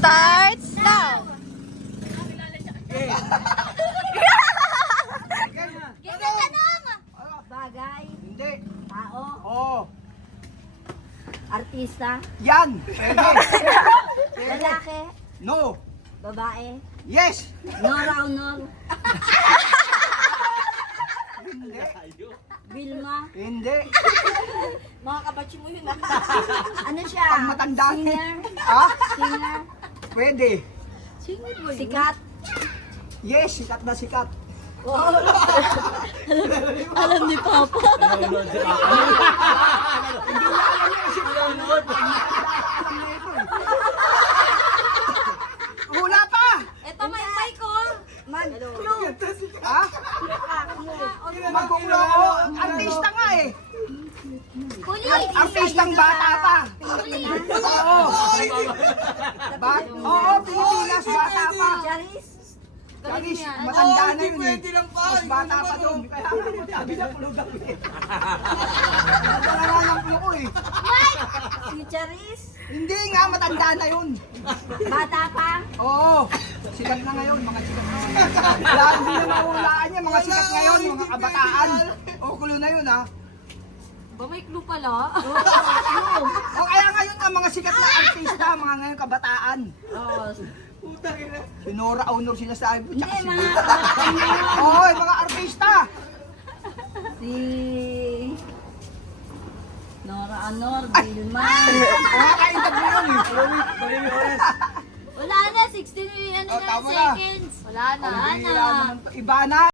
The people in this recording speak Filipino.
starts now. Ganyan tanong! Bagay, Hindi. tao, Oo. artista, Yan. Pwede. lalaki, No. babae, Yes. Nora Honor, Hindi. Vilma, Hindi. mga kabatsi mo yun Ano siya? Pag matanda. Singer, Ha? singer, Pwede. sikat. Yes, sikat na sikat. Alam ni Papa. Hula pa. Ito may mic ko. Mag-clue. Ha? Magkukulo ko. Artista nga eh. Artistang bata pa. Oo. Oo, Pilipinas, bata pa. Charis. Charis, matanda na yun eh. Mas bata pa doon. Kaya sabi na pulo gabi. Matanda nga ng pulo ko eh. Si Charis. Hindi nga, matanda na yun. Bata pa. Oo. Sikat na ngayon, mga sikat na ngayon. Wala, hindi na mahulaan niya, mga sikat ngayon, mga kabataan. O, kulo na yun ha. Ba may clue pala? O kaya ngayon ang mga sikat na artista, mga ngayon kabataan. Si Nora Honor sinasabi mo, tsaka si Hindi, Oo, yung mga artista. Si Nora Honor, Vilma. Mga ka-interview yun eh. Wala na, 16 ano Oh, na tama na. seconds. Wala na. Ang bihira naman to. Iba na.